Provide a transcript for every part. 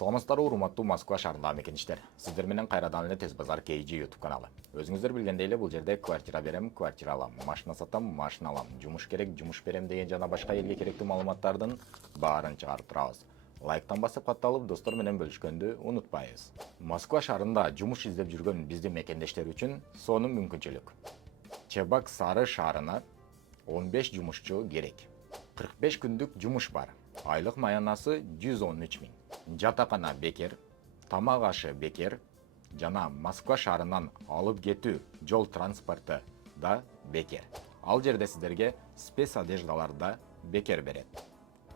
Саламатсыздар, урматтуу Москва шаарындагы мекендештер. Сиздер менен кайрадан эле Тез базар KG YouTube каналы. Өзүңүздөр билгендей эле бул жерде квартира берем, квартира алам, машина сатам, машина алам, жумуш керек, жумуш берем деген жана башка элге керектүү маалыматтардын баарын чыгарып турабыз. Лайктан басып катталып, достор менен бөлүшкөндү унутпайбыз. Москва шаарында жумуш издеп жүргөн биздин мекендештер үчүн сонун мүмкүнчүлүк. Чебак Сары шаарына 15 жумушчу керек. 45 күндүк жумуш бар. Айлык маянасы 113 000. Жатакана бекер, тамак ашы бекер, жана Москва шаарынан алып кетүү жол транспорту да бекер. Ал жерде сиздерге спец одеждалар да бекер берет.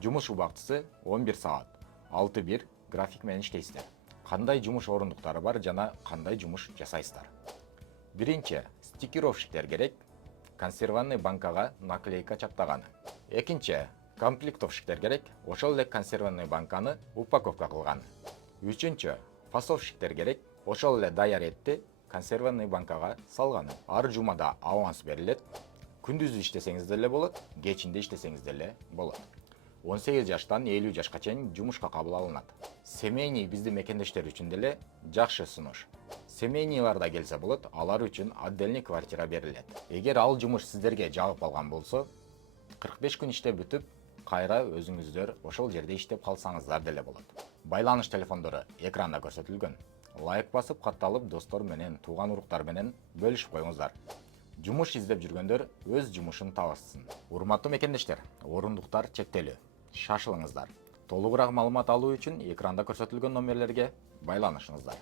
Жумуш убактысы 11 саат. 6-1 график менен иштейсиздер. Кандай жумуш орундуктары бар жана кандай жумуш жасайсыздар? Биринчи, стикировщиктер керек, консерванный банкага наклейка чаптаганы. Экинчи, комплектовщиктер керек, ошол эле консерванный банканы упаковка кылган. Үчүнчү, фасовщиктер керек, ошол эле даяр этти консерванный банкага салганы. Ар жумада аванс берилет. Күндүзү иштесеңиз деле болот, кечинде иштесеңиз деле болот. 18 жаштан 50 жашка чейин жумушка кабыл алынат. Семейный биздин мекендештер үчүн деле жакшы сунуш. Семейныйларда келсе болот, алар үчүн отдельный квартира берилет. Эгер ал жумуш сиздерге жагып калган болсо, 45 күн иштеп бүтүп, кайра өзүңүздөр ошол жерде иштеп калсаңыздар деле болот. Байланыш телефондору экранда көрсөтүлгөн. Лайк басып катталып, достор менен, тууган уруктар менен бөлүшүп коюңуздар. Жумуш издеп жүргөндөр өз жумушун табышсын. Урматтуу мекендештер, орундуктар чектелүү. Шашылыңыздар. Толугураак маалымат алуу үчүн экранда көрсөтүлгөн номерлерге байланышыңыздар.